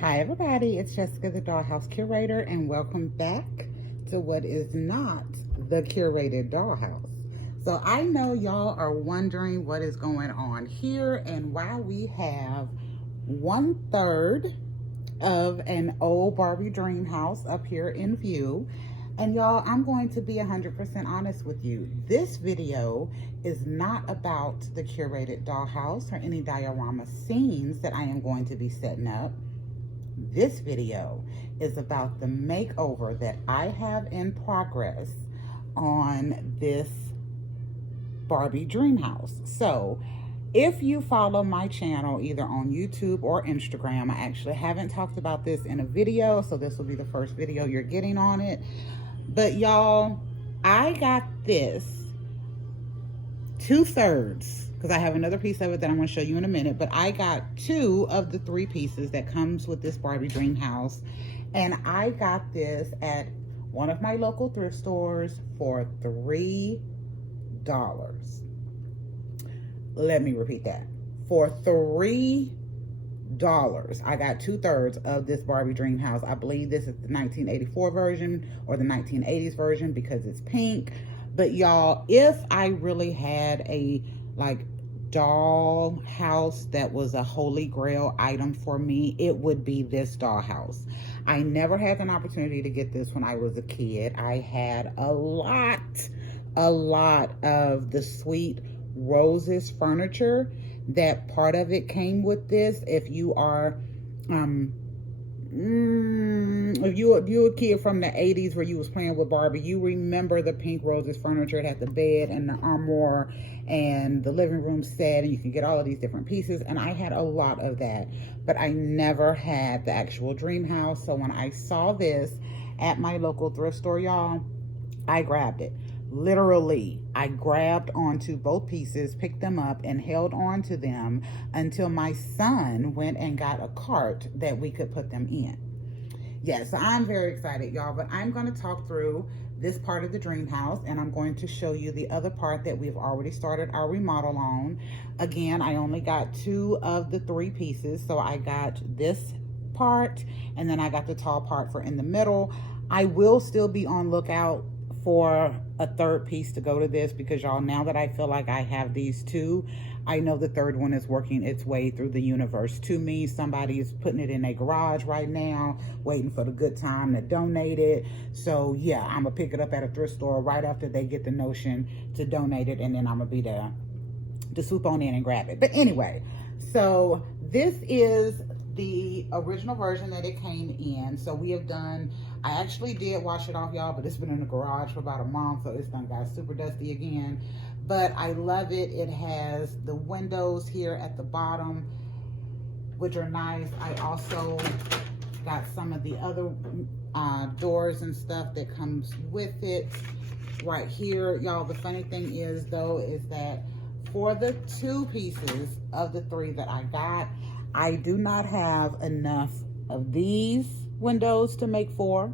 Hi everybody, it's Jessica the Dollhouse Curator and welcome back to what is not the curated dollhouse. So I know y'all are wondering what is going on here and why we have 1/3 of an old Barbie Dream House up here in view. And y'all, I'm going to be 100% honest with you. This video is not about the curated dollhouse or any diorama scenes that I am going to be setting up. This video is about the makeover that I have in progress on this Barbie Dream House. So if you follow my channel either on YouTube or Instagram, I actually haven't talked about this in a video, so this will be the first video you're getting on it. But y'all, I got this 2/3 because I have another piece of it that I'm going to show you in a minute, but I got 2 of the 3 pieces that comes with this Barbie Dream House, and I got this at one of my local thrift stores for $3. Let me repeat that. For $3, I got 2/3 of this Barbie Dream House. I believe this is the 1984 version or the 1980s version because it's pink. But y'all, if I really had a doll house that was a holy grail item for me, it would be this dollhouse. I never had an opportunity to get this when I was a kid. I had a lot of the Sweet Roses furniture. That part of it came with this. If you are if you're a kid from the 80s where you was playing with Barbie, you remember the Pink Roses furniture. It had the bed and the armoire and the living room set, and you can get all of these different pieces, and I had a lot of that, but I never had the actual dream house. So when I saw this at my local thrift store, y'all, I grabbed it. Literally, I grabbed onto both pieces, picked them up, and held on to them until my son went and got a cart that we could put them in. Yes, I'm very excited, y'all, but I'm going to talk through this part of the dream house, and I'm going to show you the other part that we've already started our remodel on. Again, I only got 2 of the 3 pieces, so I got this part, and then I got the tall part for in the middle. I will still be on lookout for a 3rd piece to go to this because y'all, now that I feel like I have these 2, I know the 3rd one is working its way through the universe to me. Somebody is putting it in a garage right now, waiting for the good time to donate it. So yeah, I'm gonna pick it up at a thrift store right after they get the notion to donate it, and then I'm gonna be there to swoop on in and grab it. But anyway, so this is the original version that it came in. So we have done, I actually did wash it off, y'all, but it's been in the garage for about a month, so it's done got super dusty again. But I love it. It has the windows here at the bottom, which are nice. I also got some of the other doors and stuff that comes with it right here. Y'all, the funny thing is though, is that for the 2 pieces of the 3 that I got, I do not have enough of these windows to make 4.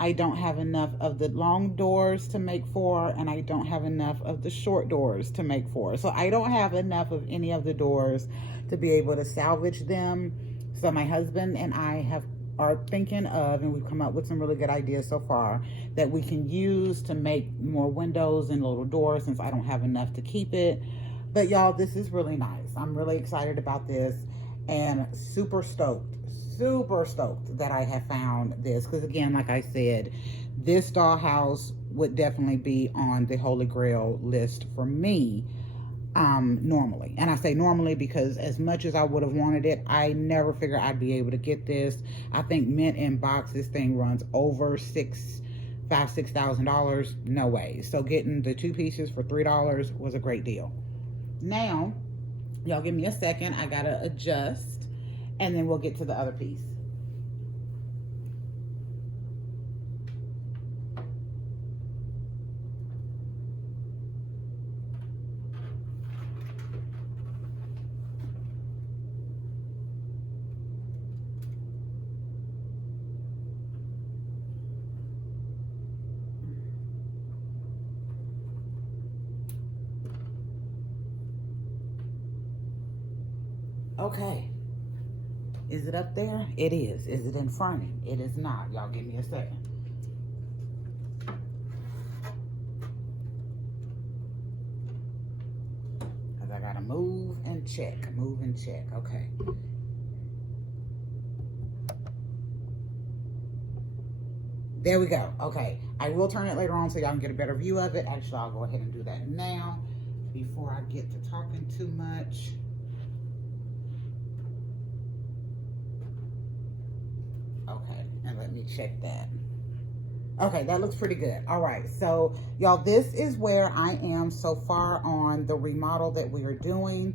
I don't have enough of the long doors to make 4, and I don't have enough of the short doors to make 4. So I don't have enough of any of the doors to be able to salvage them. So my husband and I are thinking of, and we've come up with some really good ideas so far, that we can use to make more windows and little doors since I don't have enough to keep it. But y'all, this is really nice. I'm really excited about this and super stoked that I have found this, because again, like I said, this dollhouse would definitely be on the Holy Grail list for me normally. And I say normally because as much as I would have wanted it, I never figured I'd be able to get this. I think mint in box, this thing runs over $6,000. No way. So getting the 2 pieces for $3 was a great deal. Now, y'all give me a second. I gotta adjust, and then we'll get to the other piece. Okay. Is it up there? It is. Is it in frame? It is not. Y'all give me a second. Because I got to move and check. Move and check. Okay. There we go. Okay. I will turn it later on so y'all can get a better view of it. Actually, I'll go ahead and do that now before I get to talking too much. Okay, and let me check that. Okay, that looks pretty good. All right, so y'all, this is where I am so far on the remodel that we are doing.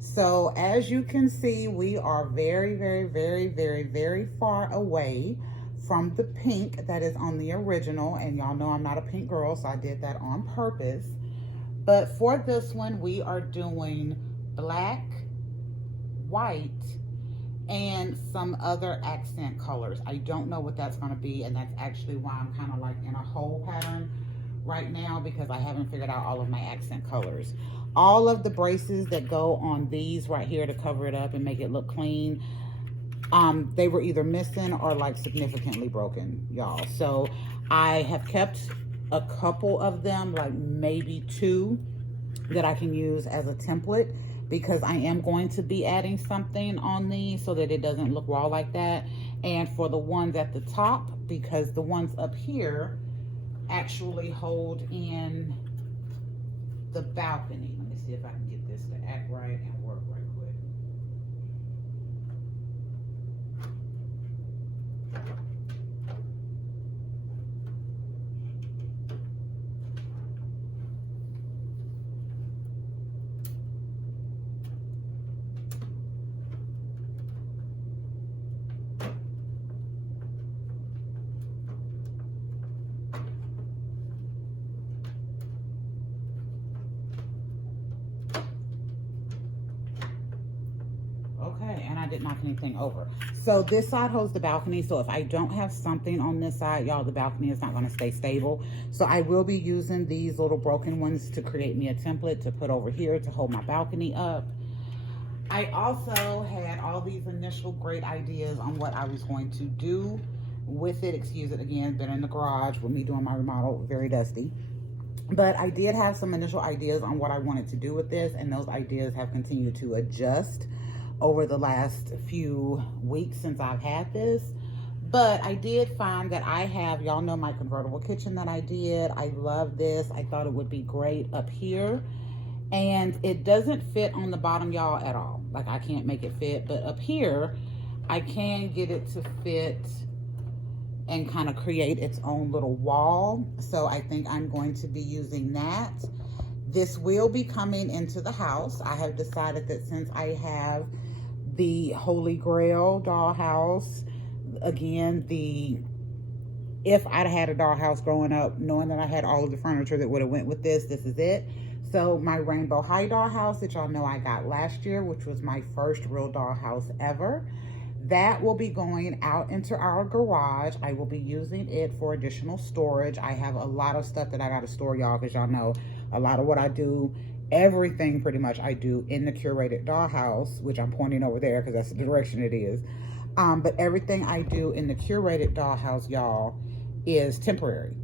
So as you can see, we are very, very, very, very, very far away from the pink that is on the original. And y'all know I'm not a pink girl, so I did that on purpose. But for this one, we are doing black, white, and some other accent colors. I don't know what that's going to be, and that's actually why I'm kind of like in a hole pattern right now, because I haven't figured out all of my accent colors. All of the braces that go on these right here to cover it up and make it look clean, they were either missing or like significantly broken, y'all. So I have kept a couple of them, like maybe 2 that I can use as a template, because I am going to be adding something on these so that it doesn't look raw like that. And for the ones at the top, because the ones up here actually hold in the balcony. Let me see if I can get this to act right and work right quick. I didn't knock anything over. So this side holds the balcony, so if I don't have something on this side, y'all, the balcony is not going to stay stable. So I will be using these little broken ones to create me a template to put over here to hold my balcony up. I also had all these initial great ideas on what I was going to do with it. Excuse it again, been in the garage with me doing my remodel, very dusty. But I did have some initial ideas on what I wanted to do with this, and those ideas have continued to adjust over the last few weeks since I've had this. But I did find that I have, y'all know my convertible kitchen that I did. I love this. I thought it would be great up here. And it doesn't fit on the bottom, y'all, at all. Like, I can't make it fit. But up here, I can get it to fit and kind of create its own little wall. So I think I'm going to be using that. This will be coming into the house. I have decided that since I have the Holy Grail dollhouse, again, if I'd had a dollhouse growing up, knowing that I had all of the furniture that would have went with this is it. So my Rainbow High dollhouse that y'all know I got last year, which was my first real dollhouse ever, that will be going out into our garage. I will be using it for additional storage. I have a lot of stuff that I got to store, y'all, because y'all know a lot of what I do, everything pretty much I do in the curated dollhouse, which I'm pointing over there because that's the direction it is. But everything I do in the curated dollhouse, y'all, is temporary.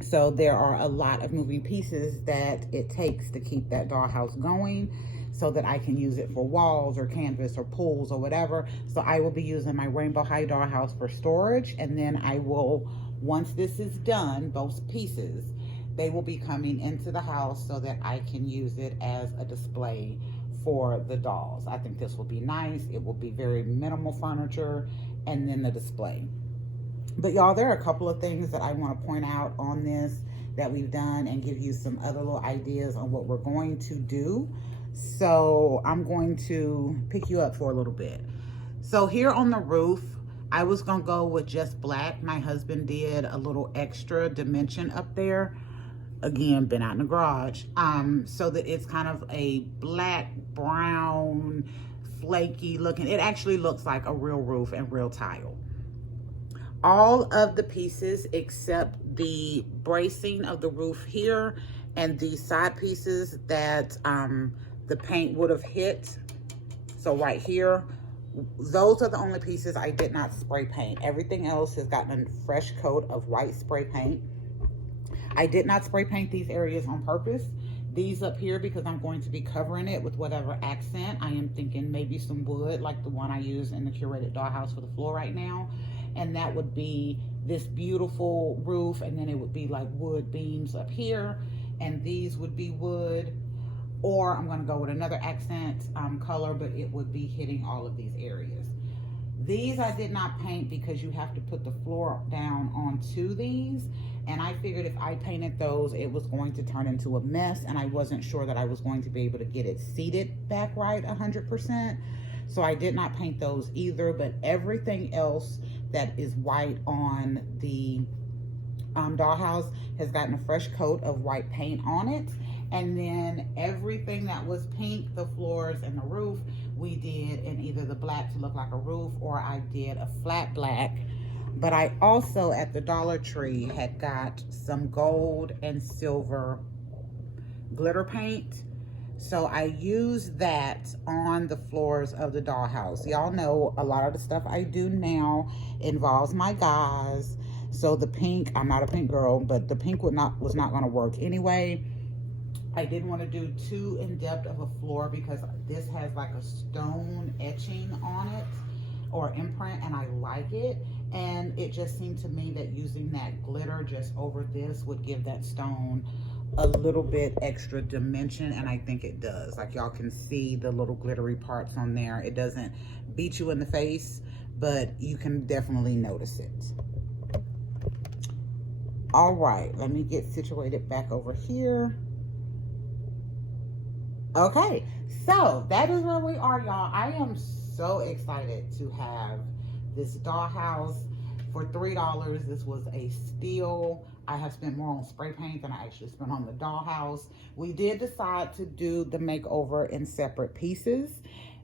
So there are a lot of moving pieces that it takes to keep that dollhouse going so that I can use it for walls or canvas or pools or whatever. So I will be using my Rainbow High dollhouse for storage. And then I will, once this is done, both pieces, they will be coming into the house so that I can use it as a display for the dolls. I think this will be nice. It will be very minimal furniture and then the display. But y'all, there are a couple of things that I want to point out on this that we've done and give you some other little ideas on what we're going to do. So I'm going to pick you up for a little bit. So here on the roof, I was going to go with just black. My husband did a little extra dimension up there. Again, been out in the garage. So that it's kind of a black, brown, flaky looking. It actually looks like a real roof and real tile. All of the pieces except the bracing of the roof here and the side pieces that the paint would have hit, so right here, Those are the only pieces I did not spray paint. Everything else has gotten a fresh coat of white spray paint. I did not spray paint these areas on purpose. These up here, because I'm going to be covering it with whatever accent. I am thinking maybe some wood, like the one I use in the curated dollhouse for the floor right now. And that would be this beautiful roof, and then it would be like wood beams up here, and these would be wood. Or I'm going to go with another accent color, but it would be hitting all of these areas. These I did not paint because you have to put the floor down onto these, and I figured if I painted those, it was going to turn into a mess, and I wasn't sure that I was going to be able to get it seated back right 100%. So I did not paint those either, but everything else that is white on the dollhouse has gotten a fresh coat of white paint on it. And then everything that was pink, the floors and the roof, we did in either the black to look like a roof, or I did a flat black. But I also at the Dollar Tree had got some gold and silver glitter paint. So I used that on the floors of the dollhouse. Y'all know a lot of the stuff I do now involves my guys. So the pink, I'm not a pink girl, but the pink was not going to work anyway. I didn't want to do too in-depth of a floor because this has like a stone etching on it or imprint, and I like it. And it just seemed to me that using that glitter just over this would give that stone a little bit extra dimension, and I think it does. Like y'all can see the little glittery parts on there. It doesn't beat you in the face, but you can definitely notice it. All right, let me get situated back over here. Okay, so that is where we are, y'all. I am so excited to have this dollhouse for $3. This was a steal. I have spent more on spray paint than I actually spent on the dollhouse. We did decide to do the makeover in separate pieces.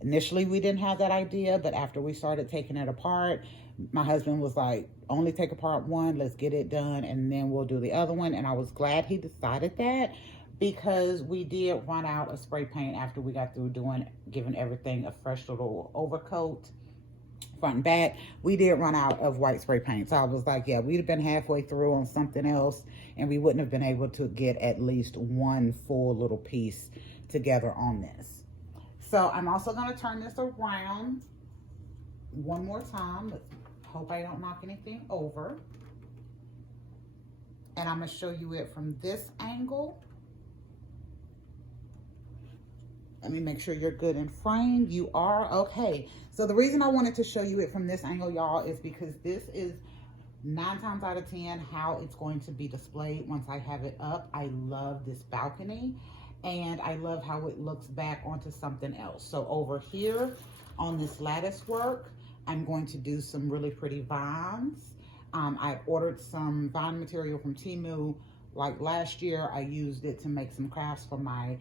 Initially, we didn't have that idea, but after we started taking it apart, my husband was like, only take apart one, let's get it done, and then we'll do the other one. And I was glad he decided that, because we did run out of spray paint after we got through giving everything a fresh little overcoat, front and back. We did run out of white spray paint. So I was like, yeah, we'd have been halfway through on something else, and we wouldn't have been able to get at least one full little piece together on this. So I'm also going to turn this around one more time. Let's hope I don't knock anything over. And I'm going to show you it from this angle. Let me make sure you're good in frame. You are. Okay. So the reason I wanted to show you it from this angle, y'all, is because this is 9 times out of 10 how it's going to be displayed once I have it up. I love this balcony, and I love how it looks back onto something else. So over here on this lattice work, I'm going to do some really pretty vines. I ordered some vine material from Temu. Like last year, I used it to make some crafts for my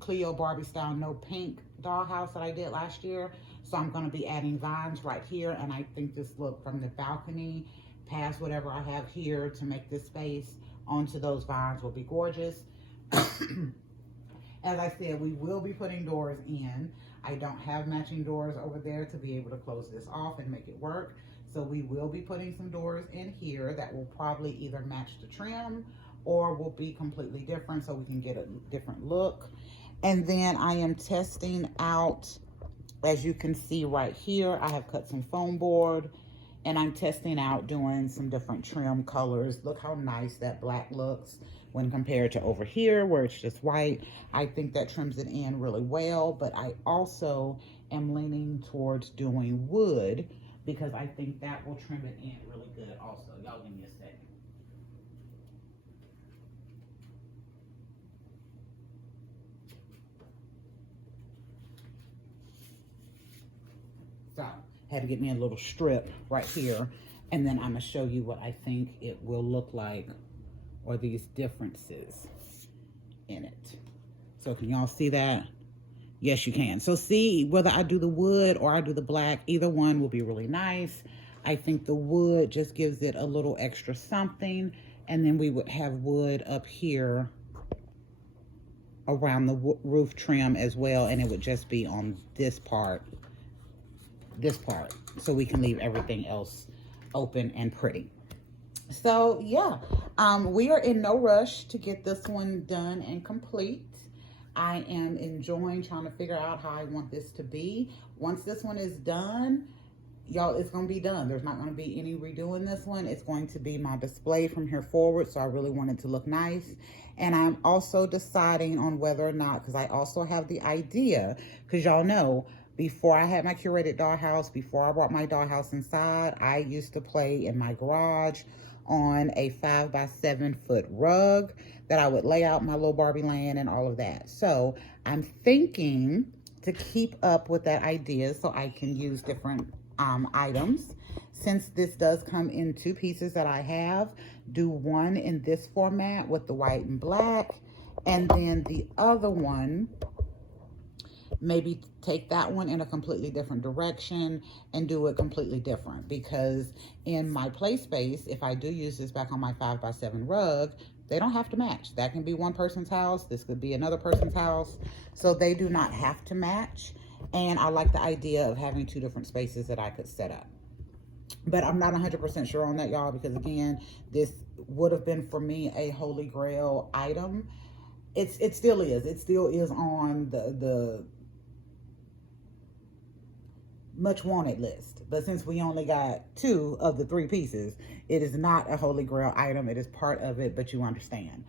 Cleo Barbie style no pink dollhouse that I did last year. So I'm going to be adding vines right here, and I think this look from the balcony past whatever I have here to make this space onto those vines will be gorgeous. As I said, we will be putting doors in. I don't have matching doors over there to be able to close this off and make it work. So we will be putting some doors in here that will probably either match the trim or will be completely different so we can get a different look. And then I am testing out, as you can see right here, I have cut some foam board, and I'm testing out doing some different trim colors. Look how nice that black looks when compared to over here where it's just white. I think that trims it in really well, but I also am leaning towards doing wood because I think that will trim it in really good also. Y'all give me a second. So, had to get me a little strip right here, and then I'm going to show you what I think it will look like, or these differences in it. So can y'all see that? Yes, you can. So see, whether I do the wood or I do the black, either one will be really nice. I think the wood just gives it a little extra something, and then we would have wood up here around the roof trim as well, and it would just be on this part, so we can leave everything else open and pretty. So yeah, we are in no rush to get this one done and complete. I am enjoying trying to figure out how I want this to be. Once this one is done, y'all, it's going to be done. There's not going to be any redoing this one. It's going to be my display from here forward, so I really want it to look nice. And I'm also deciding on whether or not, because I also have the idea, because y'all know, before I had my curated dollhouse, before I brought my dollhouse inside, I used to play in my garage on a 5x7 foot rug that I would lay out my little Barbie land and all of that. So I'm thinking to keep up with that idea so I can use different items. Since this does come in two pieces that I have, do one in this format with the white and black, and then the other one, maybe take that one in a completely different direction and do it completely different, because in my play space, if I do use this back on my 5x7 rug, they don't have to match. That can be one person's house, this could be another person's house, so they do not have to match. And I like the idea of having two different spaces that I could set up. But I'm not 100% sure on that, y'all, because again, this would have been for me a holy grail item. It still is. It still is on the much wanted list. But since we only got two of the three pieces, it is not a holy grail item. It is part of it, but you understand.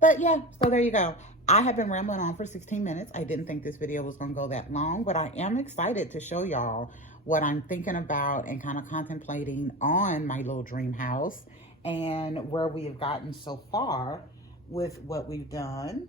But yeah, so there you go. I have been rambling on for 16 minutes. I didn't think this video was gonna go that long, but I am excited to show y'all what I'm thinking about and kind of contemplating on my little dream house and where we have gotten so far with what we've done.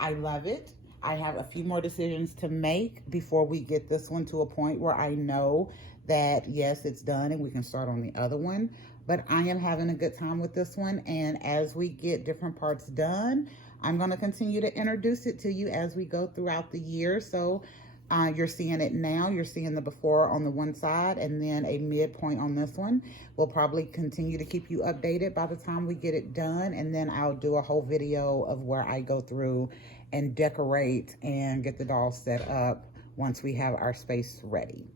I love it. I have a few more decisions to make before we get this one to a point where I know that yes, it's done and we can start on the other one. But I am having a good time with this one, and as we get different parts done, I'm going to continue to introduce it to you as we go throughout the year. So you're seeing it now. You're seeing the before on the one side and then a midpoint on this one. We'll probably continue to keep you updated by the time we get it done, and then I'll do a whole video of where I go through and decorate and get the dolls set up once we have our space ready.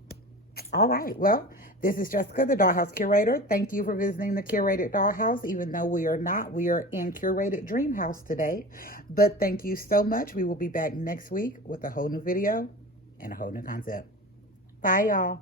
All right, well, this is Jessica, the Dollhouse Curator. Thank you for visiting the Curated Dollhouse, even though we are not. We are in Curated Dream House today. But thank you so much. We will be back next week with a whole new video and a whole new concept. Bye, y'all.